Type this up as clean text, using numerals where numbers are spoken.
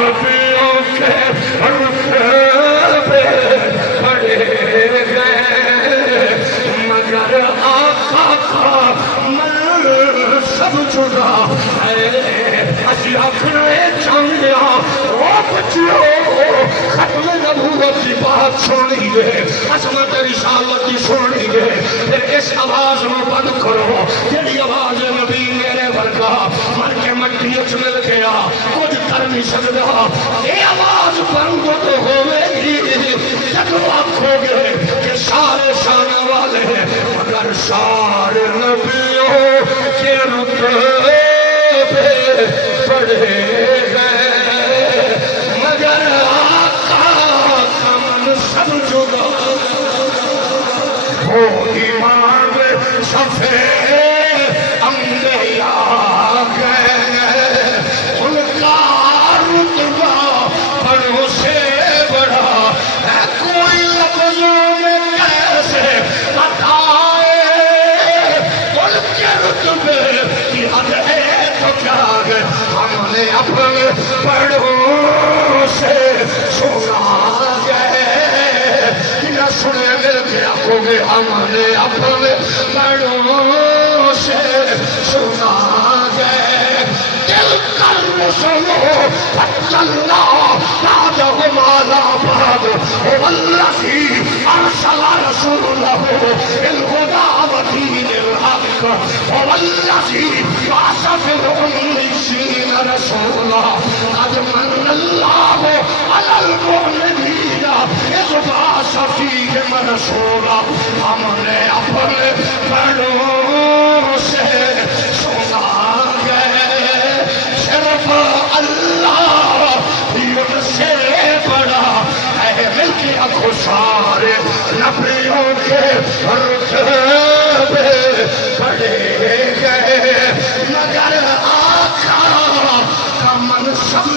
نبیوں کے رتبے بڑھے گئے مگر آقا کا منصب جدا ہے اسی آخرے چاہیا او بچیو ختم نبوت کی بات سنیے عظمت رسالت کی سنیے پھر اس آواز میں بند کرو جڑی آواز نبی میرے ورگا مر کے مٹی اچ مل گیا کچھ کر نہیں سکتا یہ آواز بند تو ہوئے گی جب آکھو گے کہ سارے شان والے مگر سارے نبیوں کے رتبے بڑھے گئے مگر آقا کا منصب جدا وہ امام صفے انبیاء گئے ان کا رتبہ بڑوں سے بڑا ہے کوئی لفظوں میں کیسے بتائے ان کے رتبے کی حد ہے تو کیا گئے ہم نے اپنے بڑوں سے سنا گئے نہ سنے مل کے آنکھوں گے ہم نے اپنے بڑوں سے سنا گئے دل کر سنو فتلنا بعدہم آلا بعد والذی ارسل رسولہ بالہدی ودین الحق والذی بعث فی الأميين رسولا قد من اللہ علی المؤمنین اذ بعث فیہم رسولا ہم نے اپنے بڑوں سے سنا گئے صرف اللہ ان سے بڑا ہے مل کے آنکھوں سارے نبیوں کے رتبے بڑھے گئے مگر آقا کا منصب